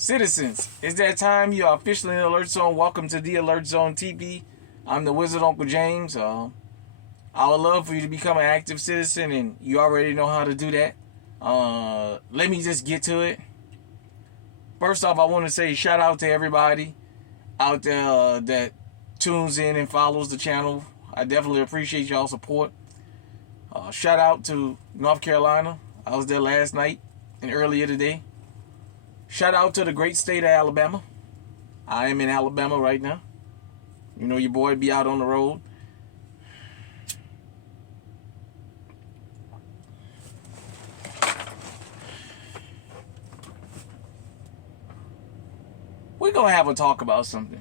Citizens, it's that time. You are officially in the Alert Zone. Welcome to the Alert Zone TV. I'm the Wizard Uncle James. I would love for you to become an active citizen, and you already know how to do that. Let me just get to it. First off, I want to say shout out to everybody out there that tunes in and follows the channel. I definitely appreciate y'all's support. Shout out to North Carolina. I was there last night and earlier today. Shout out to the great state of Alabama. I am in Alabama right now. You know your boy be out on the road. We're going to have a talk about something.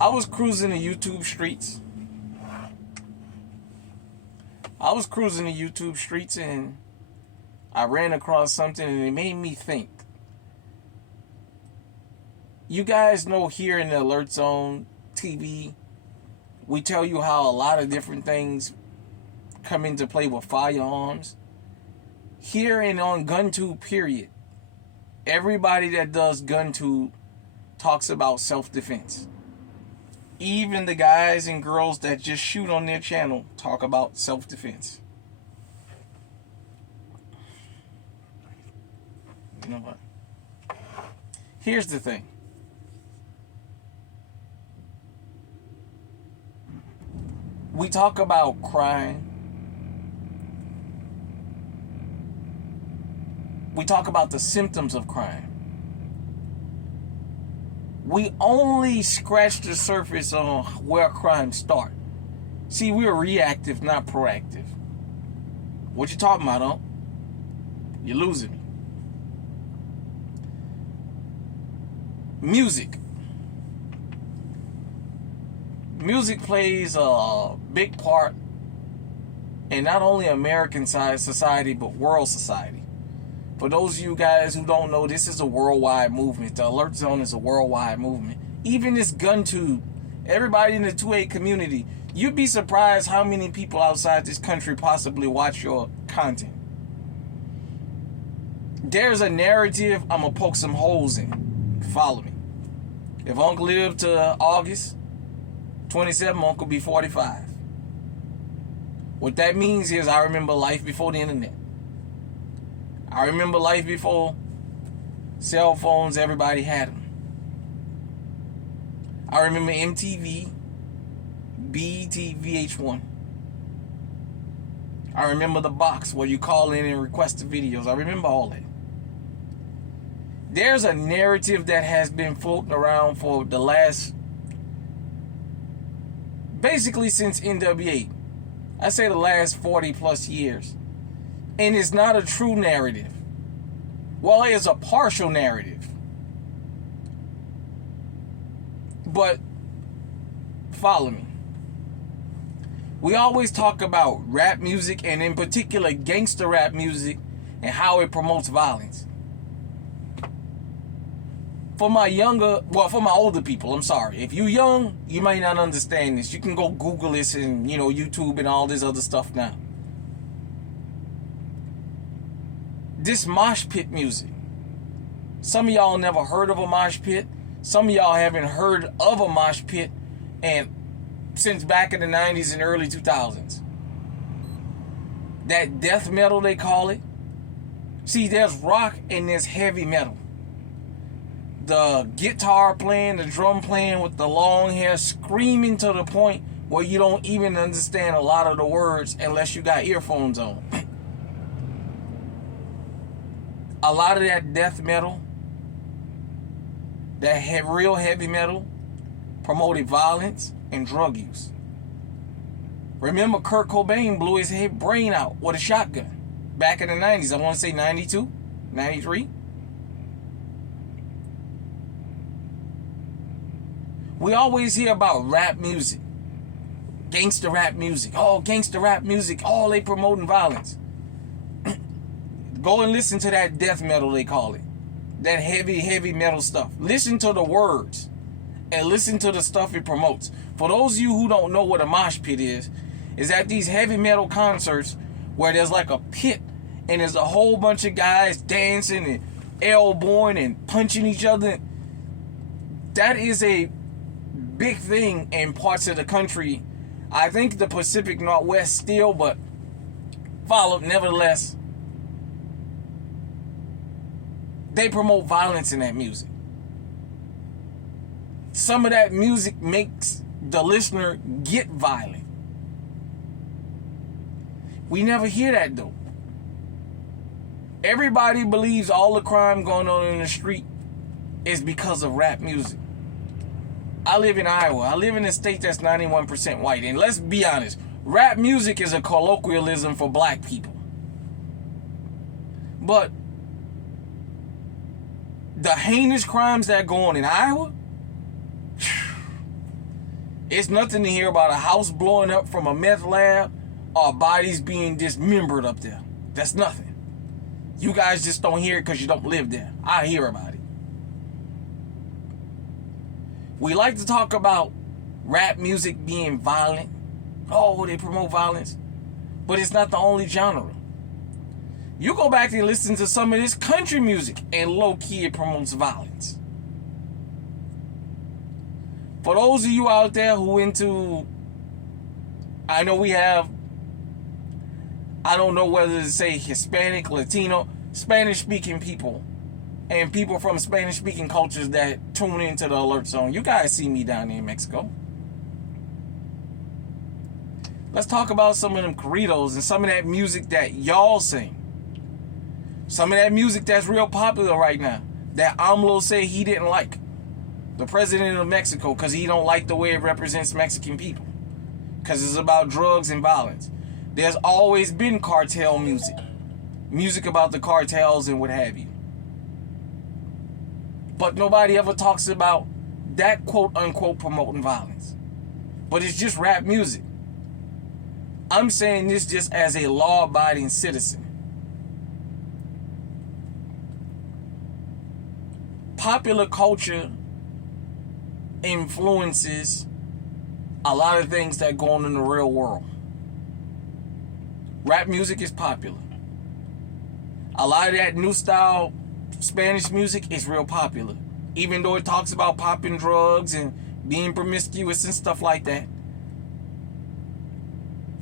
I was cruising the YouTube streets. And I ran across something and it made me think. You guys know here in the Alert Zone TV, we tell you how a lot of different things come into play with firearms. Here and on GunTube, period, everybody that does GunTube talks about self-defense. Even the guys and girls that just shoot on their channel talk about self-defense. You know what? Here's the thing. We talk about crime. We talk about the symptoms of crime. We only scratch the surface on where crime starts. See, we're reactive, not proactive. What you talking about, huh? You're losing me. Music. Music plays a big part in not only American society, but world society. For those of you guys who don't know, this is a worldwide movement. The Alert Zone is a worldwide movement. Even this GunTube, everybody in the 2A community, you'd be surprised how many people outside this country possibly watch your content. There's a narrative I'm going to poke some holes in. Follow me. If Uncle lived to August 27, Uncle be 45. What that means is I remember life before the internet. I remember life before cell phones, everybody had them. I remember MTV, BET, VH1. I remember the box where you call in and request the videos. I remember all that. There's a narrative that has been floating around for the last, basically since NWA. I say the last 40 plus years. And it's not a true narrative. Well, it's a partial narrative. But follow me. We always talk about rap music, and in particular gangster rap music, and how it promotes violence. For my older people, I'm sorry. If you're young, you might not understand this. You can go Google this and, YouTube and all this other stuff now. This mosh pit music. Some of y'all never heard of a mosh pit. Some of y'all haven't heard of a mosh pit and since back in the 90s and early 2000s. That death metal, they call it. See, there's rock and there's heavy metal. The guitar playing, the drum playing with the long hair, screaming to the point where you don't even understand a lot of the words unless you got earphones on. A lot of that death metal, that real heavy metal, promoted violence and drug use. Remember, Kurt Cobain blew his brain out with a shotgun back in the 90s. I want to say 92, 93. We always hear about rap music, gangster rap music. Oh, gangster rap music. Oh, they promoting violence. Go and listen to that death metal, they call it. That heavy, heavy metal stuff. Listen to the words and listen to the stuff it promotes. For those of you who don't know what a mosh pit is, is at these heavy metal concerts where there's like a pit and there's a whole bunch of guys dancing and elbowing and punching each other. That is a big thing in parts of the country. I think the Pacific Northwest still, but followed nevertheless. They promote violence in that music. Some of that music makes the listener get violent. We never hear that though. Everybody believes all the crime going on in the street is because of rap music. I live in Iowa. I live in a state that's 91% white. And let's be honest, rap music is a colloquialism for black people. But the heinous crimes that go on in Iowa, it's nothing to hear about a house blowing up from a meth lab or bodies being dismembered up there. That's nothing. You guys just don't hear it because you don't live there. I hear about it. We like to talk about rap music being violent. Oh, they promote violence. But it's not the only genre. You go back and listen to some of this country music and low-key it promotes violence. For those of you out there who into, I know we have, I don't know whether to say Hispanic, Latino, Spanish-speaking people, and people from Spanish-speaking cultures that tune into the Alert Zone. You guys see me down there in Mexico. Let's talk about some of them corridos and some of that music that y'all sing. Some of that music that's real popular right now that AMLO said he didn't like. The president of Mexico, because he don't like the way it represents Mexican people. Because it's about drugs and violence. There's always been cartel music. Music about the cartels and what have you. But nobody ever talks about that quote-unquote promoting violence. But it's just rap music. I'm saying this just as a law-abiding citizen. Popular culture influences a lot of things that go on in the real world. Rap music is popular. A lot of that new style Spanish music is real popular. Even though it talks about popping drugs and being promiscuous and stuff like that.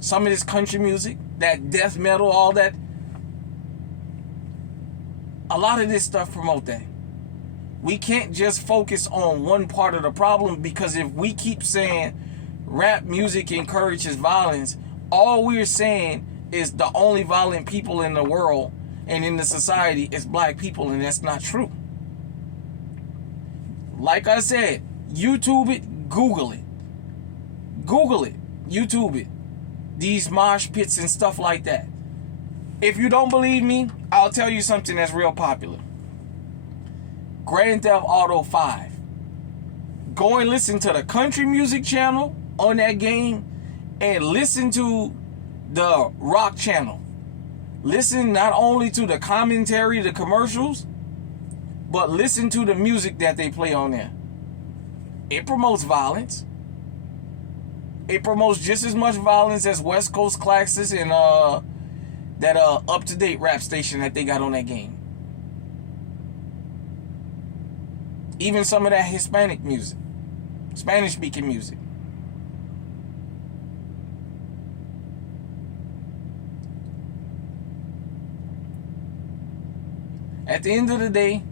Some of this country music, that death metal, all that. A lot of this stuff promote that. We can't just focus on one part of the problem, because if we keep saying rap music encourages violence, all we're saying is the only violent people in the world and in the society is black people, and that's not true. Like I said, YouTube it, Google it. Google it, YouTube it. These mosh pits and stuff like that. If you don't believe me, I'll tell you something that's real popular. Grand Theft Auto 5. Go and listen to the country music channel on that game and listen to the rock channel. Listen not only to the commentary, the commercials, but listen to the music that they play on there. It promotes violence. It promotes just as much violence as West Coast Classics and that up-to-date rap station that they got on that game. Even some of that Hispanic music, Spanish-speaking music. At the end of the day,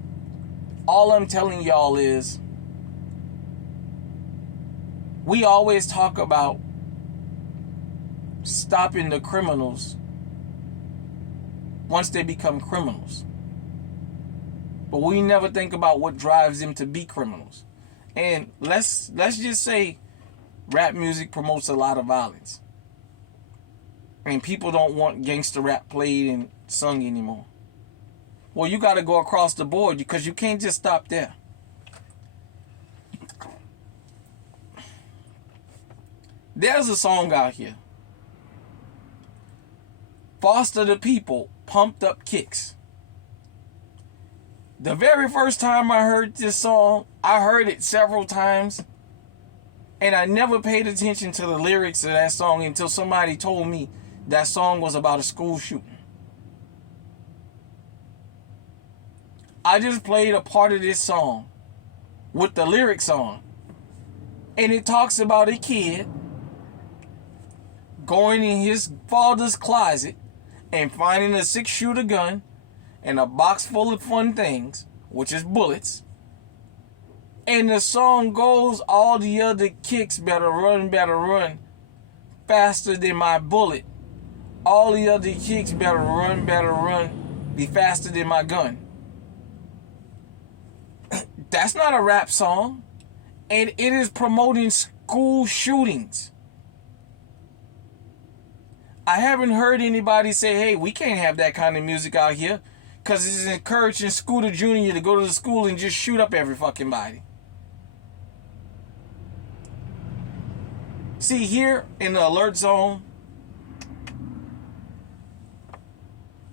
all I'm telling y'all is, we always talk about stopping the criminals once they become criminals. But we never think about what drives them to be criminals. And let's just say rap music promotes a lot of violence. And people don't want gangster rap played and sung anymore. Well, you got to go across the board, because you can't just stop there. There's a song out here. Foster the People, Pumped Up Kicks. The very first time I heard this song, I heard it several times. And I never paid attention to the lyrics of that song until somebody told me that song was about a school shooting. I just played a part of this song with the lyrics on. And it talks about a kid going in his father's closet and finding a 6-shooter gun and a box full of fun things, which is bullets. And the song goes, all the other kicks better run faster than my bullet. All the other kicks better run, be faster than my gun. That's not a rap song. And it is promoting school shootings. I haven't heard anybody say, hey, we can't have that kind of music out here, because it's encouraging Scooter Jr. to go to the school and just shoot up every fucking body. See, here in the Alert Zone,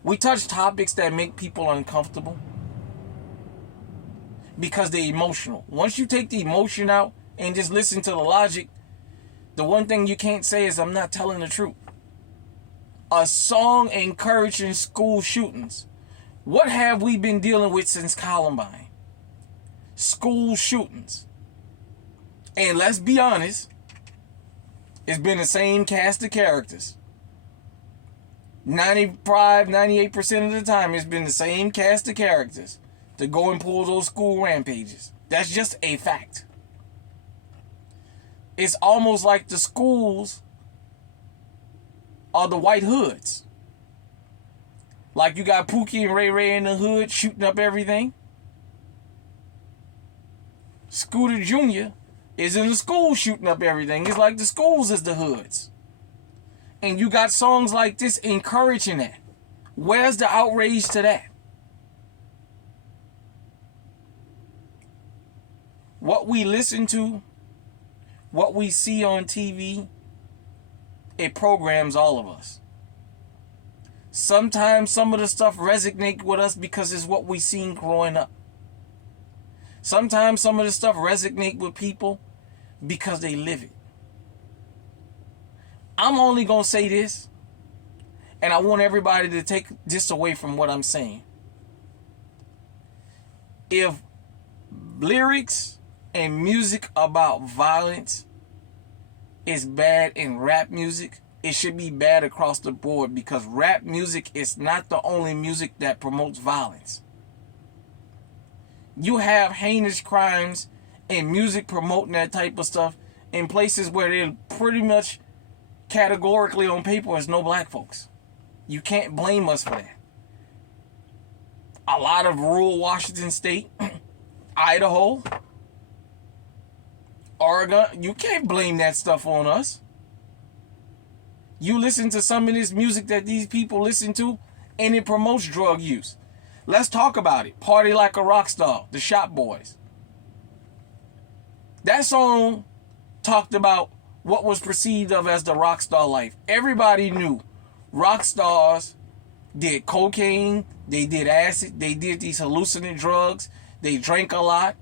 we touch topics that make people uncomfortable because they're emotional. Once you take the emotion out and just listen to the logic, the one thing you can't say is, I'm not telling the truth. A song encouraging school shootings. What have we been dealing with since Columbine? School shootings. And let's be honest, it's been the same cast of characters. 95, 98% of the time, it's been the same cast of characters to go and pull those school rampages. That's just a fact. It's almost like the schools are the white hoods. Like you got Pookie and Ray Ray in the hood shooting up everything. Scooter Jr. is in the school shooting up everything. It's like the schools is the hoods. And you got songs like this encouraging that. Where's the outrage to that? What we listen to, what we see on TV, it programs all of us. Sometimes some of the stuff resonates with us because it's what we seen growing up. Sometimes some of the stuff resonates with people because they live it. I'm only going to say this, and I want everybody to take this away from what I'm saying. If lyrics and music about violence is bad in rap music, it should be bad across the board, because rap music is not the only music that promotes violence. You have heinous crimes and music promoting that type of stuff in places where they're pretty much categorically on paper as no black folks. You can't blame us for that. A lot of rural Washington State, Idaho, Oregon, you can't blame that stuff on us. You listen to some of this music that these people listen to, and it promotes drug use. Let's talk about it. Party Like a Rock Star, the Shop Boys. That song talked about what was perceived of as the rock star life. Everybody knew rock stars did cocaine, they did acid, they did these hallucinant drugs, they drank a lot,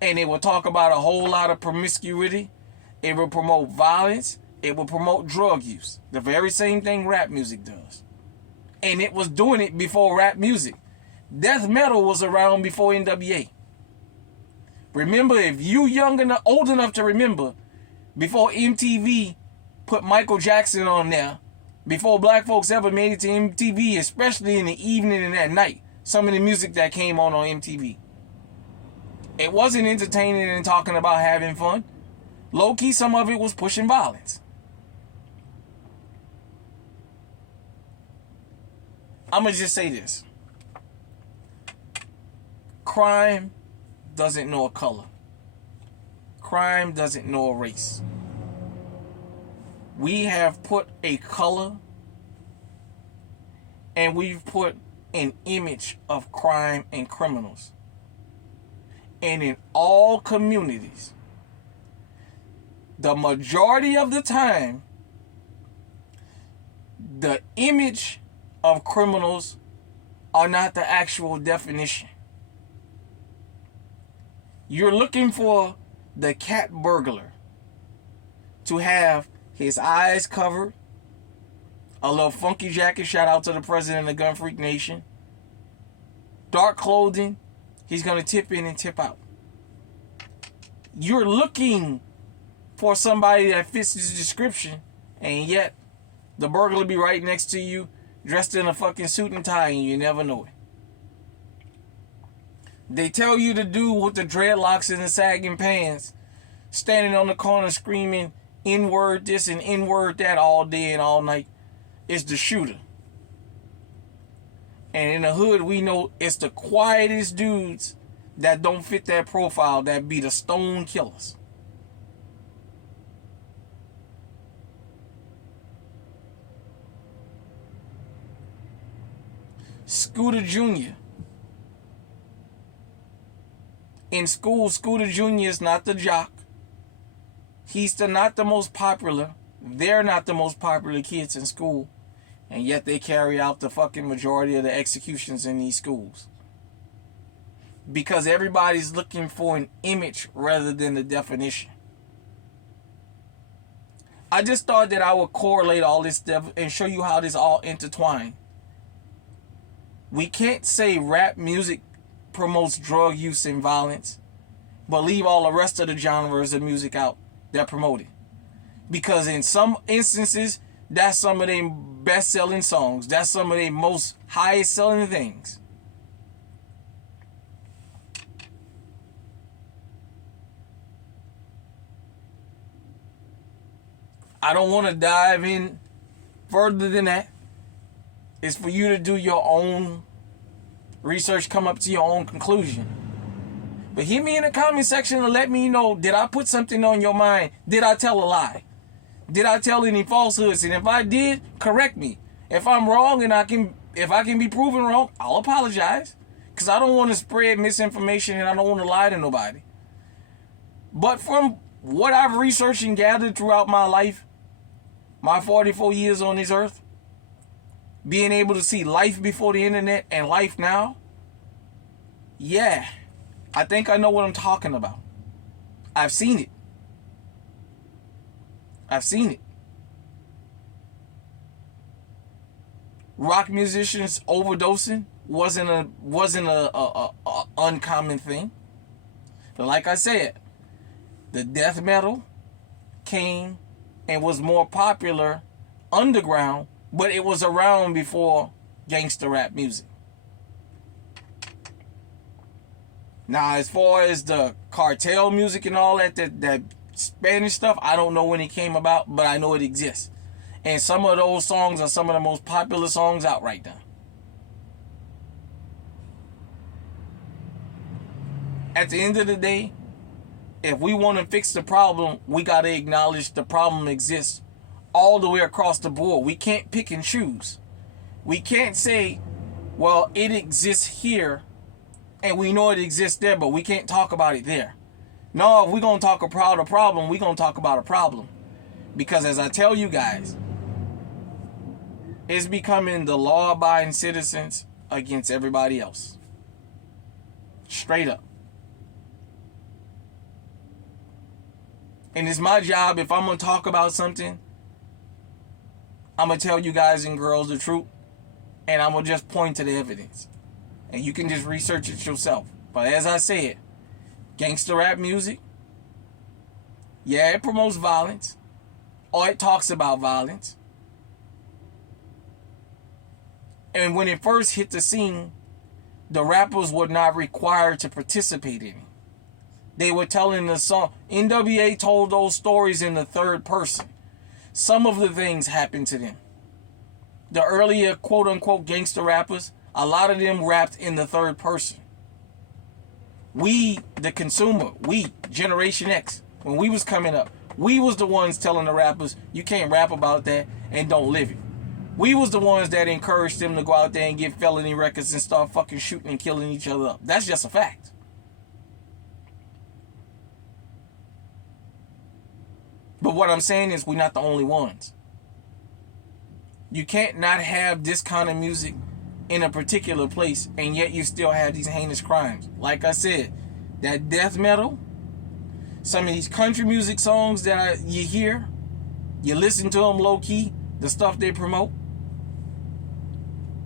and they would talk about a whole lot of promiscuity. It would promote violence. It would promote drug use. The very same thing rap music does. And it was doing it before rap music. Death metal was around before NWA. Remember, if you young and old enough to remember, before MTV put Michael Jackson on there, before black folks ever made it to MTV, especially in the evening and at night, some of the music that came on MTV. It wasn't entertaining and talking about having fun. Low-key, some of it was pushing violence. I'm going to just say this. Crime doesn't know a color. Crime doesn't know a race. We have put a color and we've put an image of crime and criminals. And in all communities, the majority of the time, the image of criminals are not the actual definition. You're looking for the cat burglar. to have his eyes covered, a little funky jacket, shout out to the president of Gun Freak Nation, dark clothing, he's going to tip in and tip out. You're looking for somebody that fits this description, and yet the burglar be right next to you, dressed in a fucking suit and tie, and you never know it. They tell you to do with the dreadlocks and the sagging pants, standing on the corner screaming N-word this and N-word that all day and all night. It's the shooter. And in the hood, we know it's the quietest dudes that don't fit that profile that be the stone killers. Scooter Jr. In school, Scooter Jr. is not the jock. He's not the most popular. They're not the most popular kids in school. And yet they carry out the fucking majority of the executions in these schools. Because everybody's looking for an image rather than the definition. I just thought that I would correlate all this stuff and show you how this all intertwined. We can't say rap music promotes drug use and violence, but leave all the rest of the genres of music out that promote it. Because in some instances, that's some of their best-selling songs. That's some of their most highest-selling things. I don't want to dive in further than that. It's for you to do your own research, come up to your own conclusion. But hit me in the comment section and let me know, did I put something on your mind? Did I tell a lie? Did I tell any falsehoods? And if I did, correct me. If I'm wrong and if I can be proven wrong, I'll apologize. Because I don't want to spread misinformation and I don't want to lie to nobody. But from what I've researched and gathered throughout my life, my 44 years on this earth, being able to see life before the internet and life now, yeah, I think I know what I'm talking about. I've seen it. I've seen it. Rock musicians overdosing wasn't a uncommon thing. But like I said, the death metal came and was more popular underground, but it was around before gangster rap music. Now, as far as the cartel music and all that Spanish stuff, I don't know when it came about, but I know it exists. And some of those songs are some of the most popular songs out right now. At the end of the day, if we want to fix the problem, we got to acknowledge the problem exists all the way across the board. We can't pick and choose. We can't say, well, it exists here, and we know it exists there, but we can't talk about it there. No, if we're going to talk about a problem, we're going to talk about a problem. Because as I tell you guys, it's becoming the law-abiding citizens against everybody else. Straight up. And it's my job, if I'm going to talk about something, I'm going to tell you guys and girls the truth. And I'm going to just point to the evidence. And you can just research it yourself. But as I said, gangster rap music, yeah, it promotes violence. Or it talks about violence. And when it first hit the scene, the rappers were not required to participate in it. They were telling the song. NWA told those stories in the third person. Some of the things happened to them. The earlier quote-unquote gangster rappers, a lot of them rapped in the third person. We, the consumer, we, Generation X, when we was coming up, we was the ones telling the rappers, you can't rap about that and don't live it. We was the ones that encouraged them to go out there and get felony records and start fucking shooting and killing each other up. That's just a fact. But what I'm saying is we're not the only ones. You can't not have this kind of music in a particular place and yet you still have these heinous crimes. Like I said, that death metal, some of these country music songs that you hear You listen to them low key, the stuff they promote.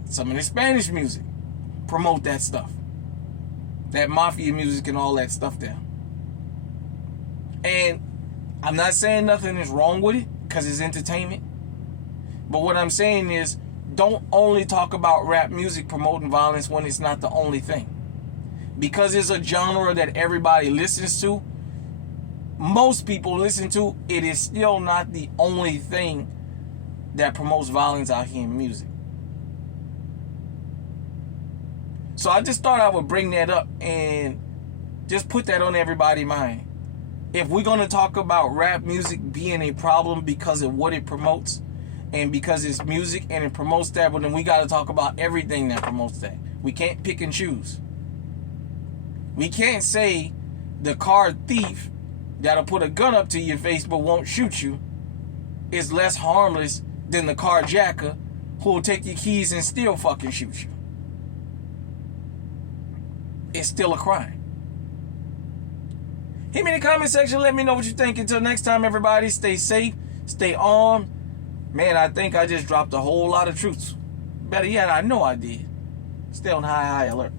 Some of the Spanish music promote that stuff. That mafia music and all that stuff there. And I'm not saying nothing is wrong with it, because it's entertainment. But what I'm saying is, don't only talk about rap music promoting violence when it's not the only thing. Because it's a genre that everybody listens to, most people listen to, it is still not the only thing that promotes violence out here in music. So I just thought I would bring that up and just put that on everybody's mind. If we're going to talk about rap music being a problem because of what it promotes, and because it's music and it promotes that, well, then we got to talk about everything that promotes that. We can't pick and choose. We can't say the car thief that'll put a gun up to your face but won't shoot you is less harmless than the carjacker who will take your keys and still fucking shoot you. It's still a crime. Hit me in the comment section. Let me know what you think. Until next time, everybody, stay safe, stay armed. Man, I think I just dropped a whole lot of truths. Better yet, I know I did. Stay on high alert.